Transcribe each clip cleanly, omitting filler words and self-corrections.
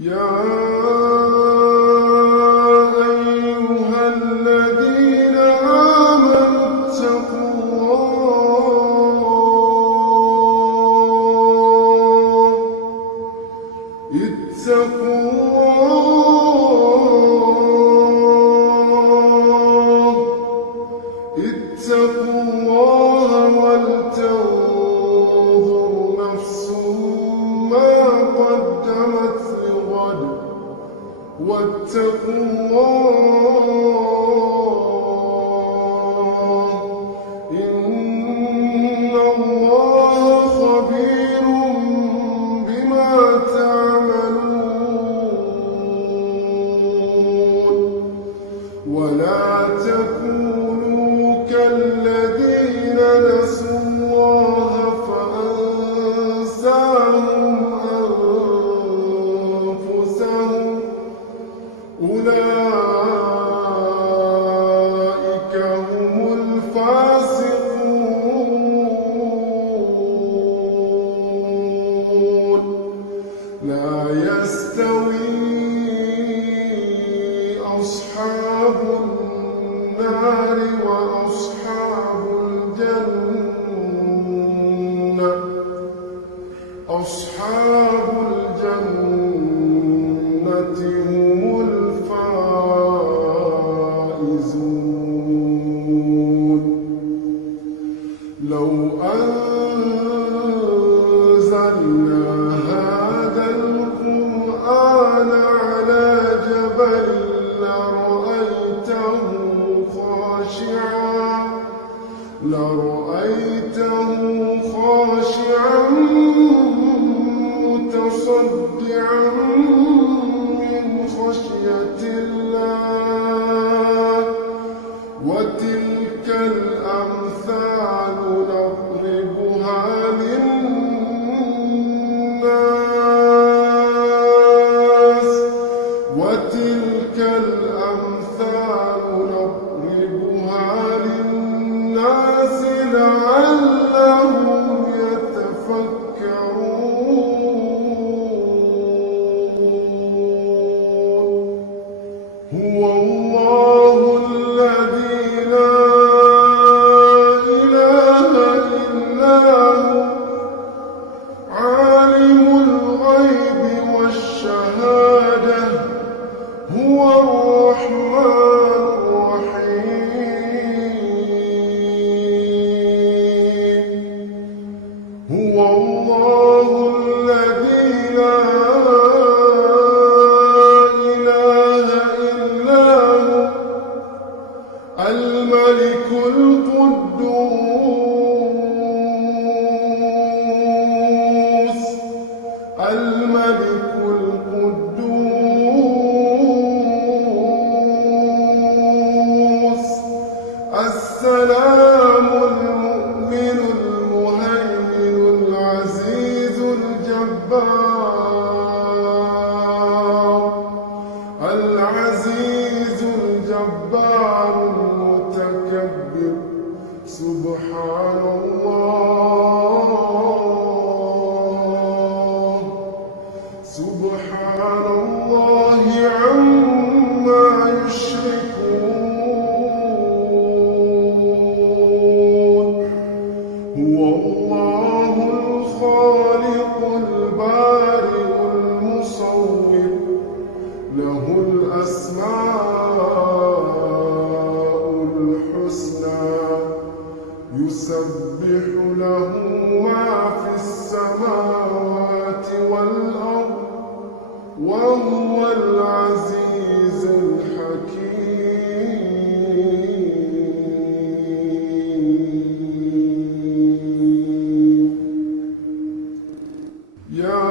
يا أيها الذين آمنوا اتقوا الله ولتنظر نفس ما قدمت لغد واتقوا الله إن الله خبير بما تعملون ولا تكونوا كالذين نسوا الله فأنساهم أنفسهم أولئك هم الفاسقون لا يستوي أصحاب النار وأصحاب الجنة أصحاب الجنة هم الفائزون لو أنزلنا هذا القرآن على جبل لرأيته خاشعا متصدعا من خشية الله وتلك الأمثال نضربها للناس لعلهم يتفكرون هو الله الذي لا إله إلا هو عالم الغيب والشهادة هو الرحمن الرحيم هو الله الذي لا إله إلا هو الملك القدوس السلام المؤمن المهيمن العزيز الجبار المتكبر سبحان الله عما يشركون هو الله الخالق البارئ المصور له الأسماء الحسنى يسبح له ما في السماوات والأرض وهو العزيز الحكيم يا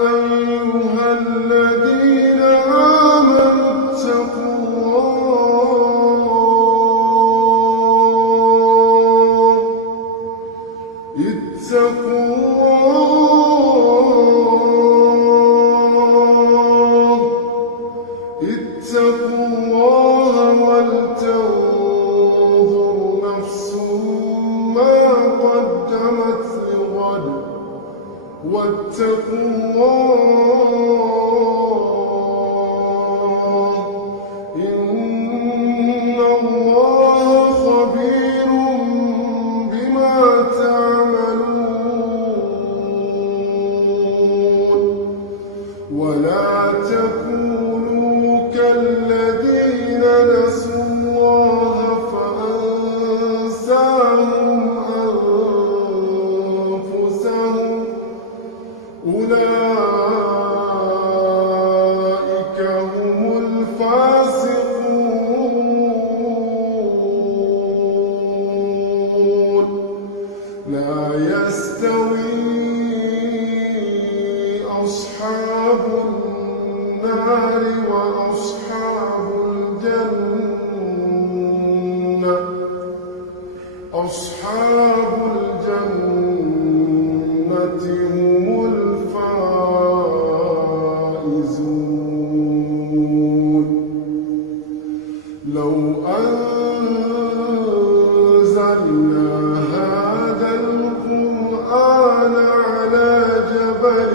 أيها الذين آمنوا اتقوا الله واتقوا الله إن الله خبير بما تعملون ولا تكونوا كالذين نسوا الله فأنساهم أنفسهم أولئك هم الفاسقون لا يستوي أصحاب النار وأصحاب الجنة أصحاب الجنة هم الفائزون لو أنزلنا هذا القرآن على جبل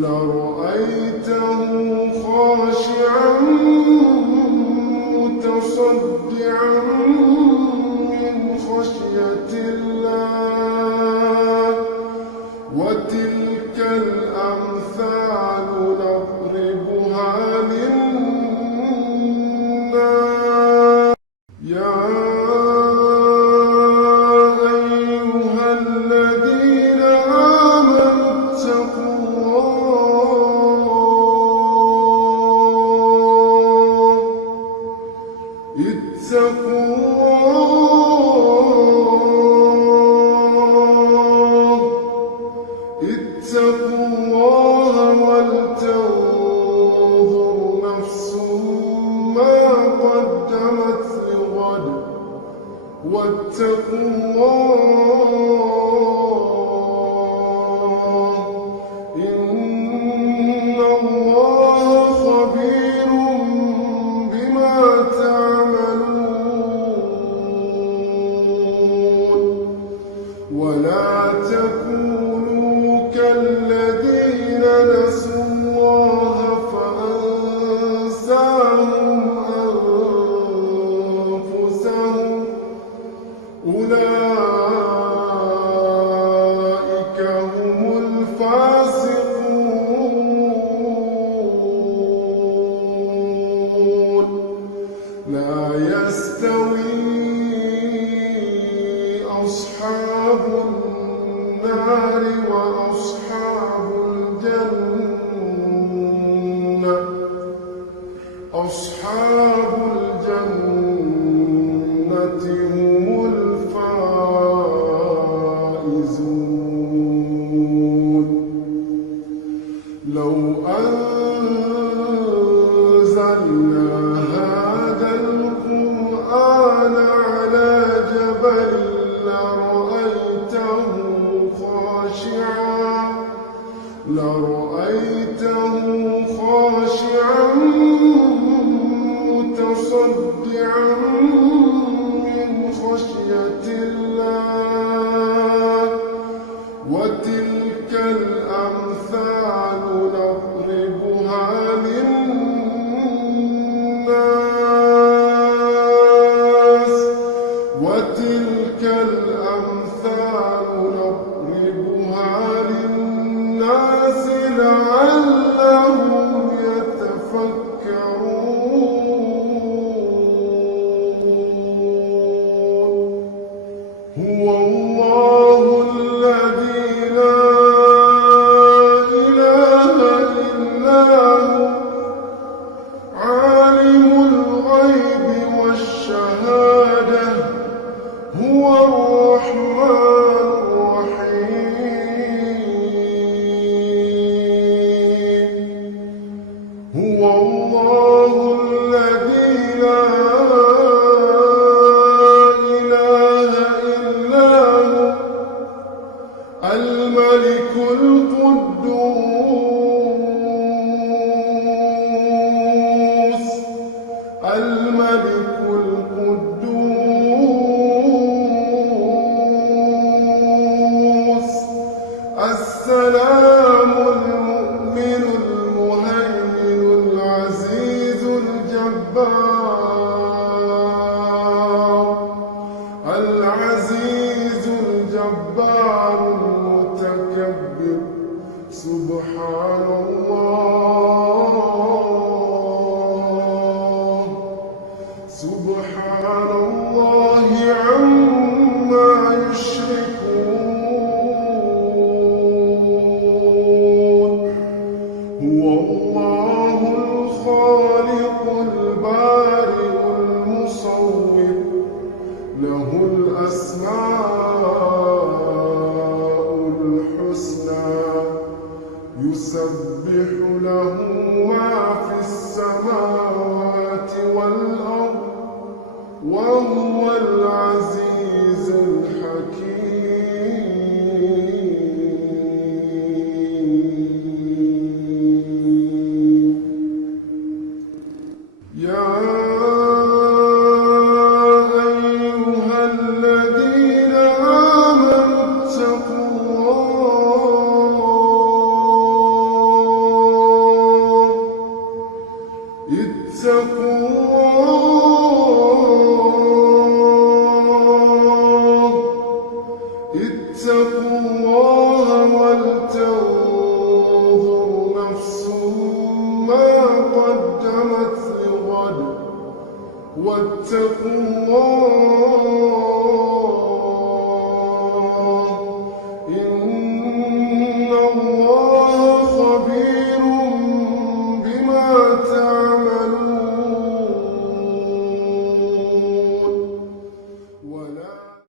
لرأيته خاشعا متصدعا من خشية الله وتلك الأمثال نضربها للناس يا أيها الذين آمنوا اتقوا الله ولتنظر نفس ما قدمت لغد واتقوا الله إن الله خبير بما تعملون ولا تكونوا كالذين نسوا الله فأنساهم أنفسهم أولئك هم الفاسقون لا يستوي أصحاب النار وأصحاب الجنة أصحاب الجنة هم الفائزون لو أنزلنا هذا القرآن على جبل لرأيته خاشعا متصدعا من خشية الله وتلك الأمثال نضربها للناس وتلك الأمثال نضربها للناس لعلهم يتفكرون هو الله الذي لا إله إلا هو عالم الغيب والشهادة هو الرحمن الرحيم هو الله الذي لا إله إلا اتقوا الله ولتنظر نفس ما قدمت لغد واتقوا الله